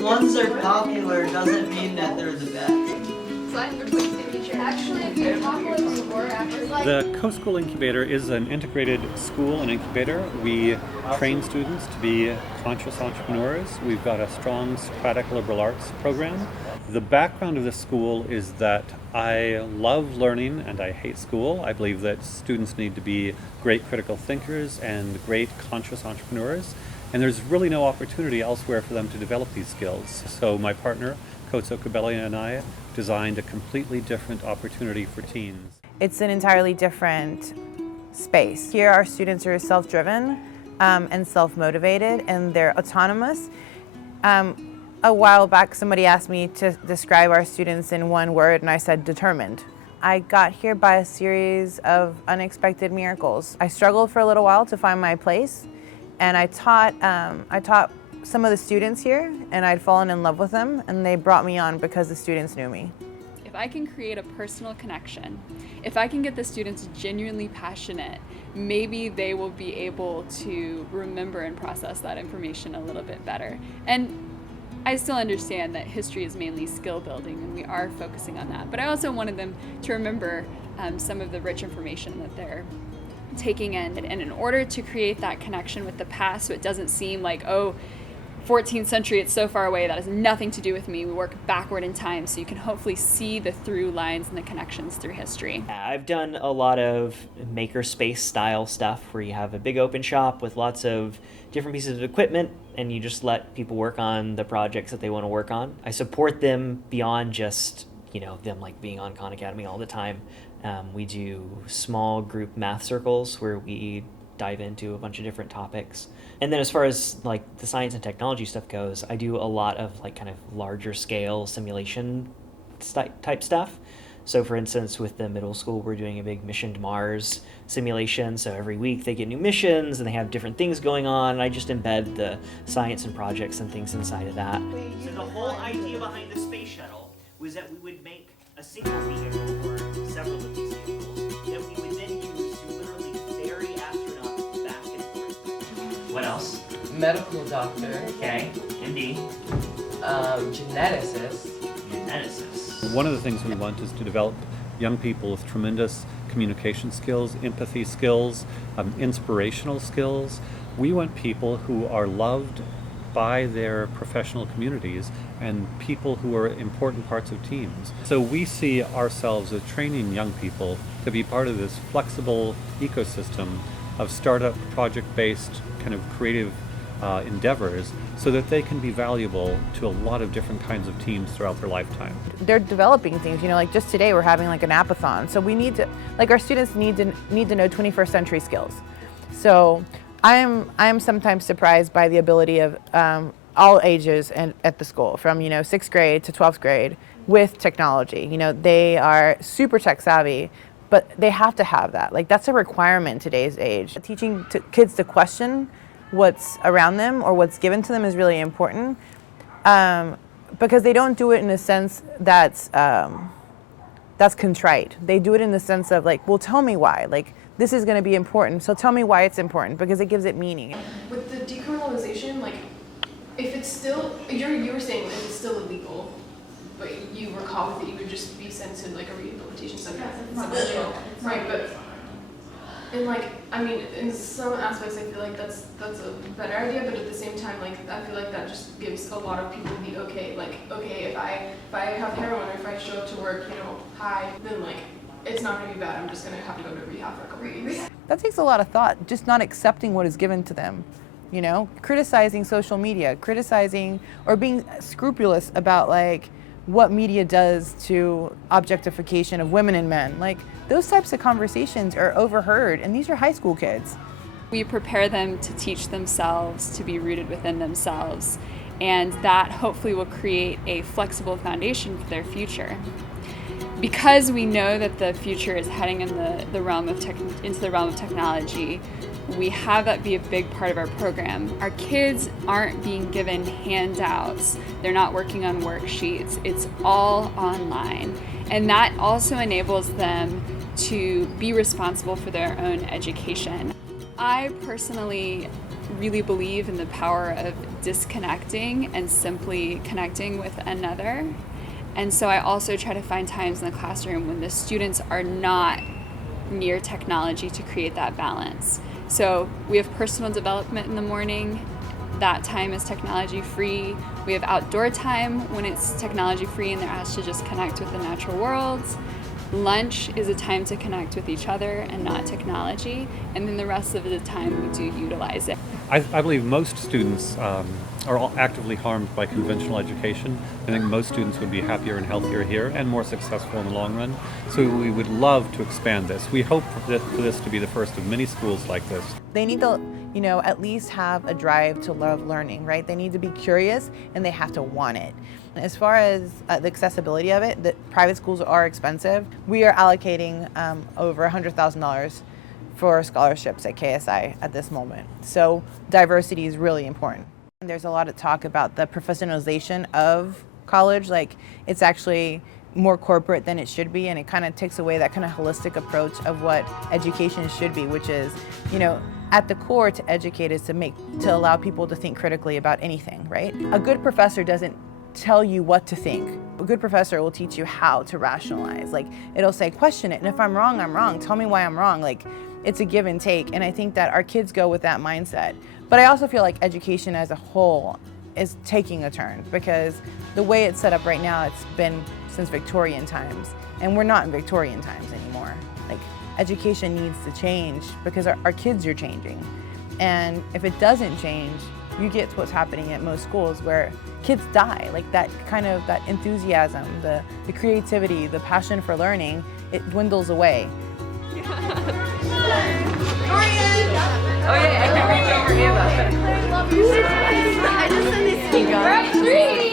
Ones are popular doesn't mean that they're the best. The School Incubator is an integrated school and incubator. We train students to be conscious entrepreneurs. We've got a strong Socratic liberal arts program. The background of this school is that I love learning and I hate school. I believe that students need to be great critical thinkers and great conscious entrepreneurs. And there's really no opportunity elsewhere for them to develop these skills. So my partner, Coach Okabelli, and I designed a completely different opportunity for teens. It's an entirely different space. Here our students are self-driven and self-motivated, and they're autonomous. A while back somebody asked me to describe our students in one word, and I said determined. I got here by a series of unexpected miracles. I struggled for a little while to find my place, and I taught some of the students here, and I'd fallen in love with them, and they brought me on because the students knew me. If I can create a personal connection, if I can get the students genuinely passionate, maybe they will be able to remember and process that information a little bit better. And I still understand that history is mainly skill building, and we are focusing on that. But I also wanted them to remember some of the rich information that they're taking in. And in order to create that connection with the past, so it doesn't seem like, oh, 14th century, it's so far away, that has nothing to do with me. We work backward in time, so you can hopefully see the through lines and the connections through history. I've done a lot of makerspace style stuff where you have a big open shop with lots of different pieces of equipment, and you just let people work on the projects that they want to work on. I support them beyond just, them like being on Khan Academy all the time. We do small group math circles where we dive into a bunch of different topics. And then as far as like the science and technology stuff goes, I do a lot of like kind of larger scale simulation type stuff. So for instance, with the middle school, we're doing a big Mission to Mars simulation. So every week they get new missions and they have different things going on. And I just embed the science and projects and things inside of that. So the whole idea behind the space shuttle was that we would make a single vehicle or several of these vehicles that we would then use to literally ferry astronauts back and forth. What else? Medical doctor. Okay, MD. Geneticist. Geneticist. One of the things we want is to develop young people with tremendous communication skills, empathy skills, inspirational skills. We want people who are loved by their professional communities and people who are important parts of teams. So we see ourselves as training young people to be part of this flexible ecosystem of startup, project-based kind of creative endeavors so that they can be valuable to a lot of different kinds of teams throughout their lifetime. They're developing things, like just today we're having like an apathon. So we need to, our students need to know 21st century skills. So I am sometimes surprised by the ability of all ages and at the school, from 6th grade to 12th grade, with technology. They are super tech savvy, but they have to have that. Like, that's a requirement in today's age. Teaching kids to question what's around them or what's given to them is really important, because they don't do it in a sense that's contrite. They do it in the sense of like, well, tell me why. Like, this is going to be important, so tell me why it's important, because it gives it meaning. With the decriminalization, like, if it's still, you were saying if it's still illegal, but you were caught with it, you would just be sent to like a rehabilitation center. Jail. Right, but in some aspects I feel like that's a better idea, but at the same time, like, I feel like that just gives a lot of people the okay, if I have heroin or if I show up to work, high, then like, it's not going to be bad. I'm just going to have to go to rehab for a couple of weeks. That takes a lot of thought, just not accepting what is given to them. Criticizing social media, criticizing or being scrupulous about like what media does to objectification of women and men. Like, those types of conversations are overheard, and these are high school kids. We prepare them to teach themselves, to be rooted within themselves, and that hopefully will create a flexible foundation for their future. Because we know that the future is heading in the realm of into the realm of technology, we have that be a big part of our program. Our kids aren't being given handouts. They're not working on worksheets. It's all online. And that also enables them to be responsible for their own education. I personally really believe in the power of disconnecting and simply connecting with another. And so I also try to find times in the classroom when the students are not near technology to create that balance. So we have personal development in the morning. That time is technology free. We have outdoor time when it's technology free and they're asked to just connect with the natural world. Lunch is a time to connect with each other and not technology. And then the rest of the time we do utilize it. I believe most students are all actively harmed by conventional education. I think most students would be happier and healthier here and more successful in the long run. So we would love to expand this. We hope for this to be the first of many schools like this. They need to, at least have a drive to love learning, right? They need to be curious and they have to want it. As far as the accessibility of it, the private schools are expensive. We are allocating over $100,000 for scholarships at KSI at this moment. So diversity is really important. There's a lot of talk about the professionalization of college, like it's actually more corporate than it should be, and it kind of takes away that kind of holistic approach of what education should be, which is, at the core, to educate is to allow people to think critically about anything, right? A good professor doesn't tell you what to think. A good professor will teach you how to rationalize. Like, it'll say, question it, and if I'm wrong, I'm wrong. Tell me why I'm wrong. Like, it's a give and take, and I think that our kids go with that mindset. But I also feel like education as a whole is taking a turn, because the way it's set up right now, it's been since Victorian times, and we're not in Victorian times anymore. Like, education needs to change because our kids are changing. And if it doesn't change, you get to what's happening at most schools where kids die. Like that enthusiasm, the creativity, the passion for learning, it dwindles away. Oh yeah, I can reach over Ava. I just sent this to you guys.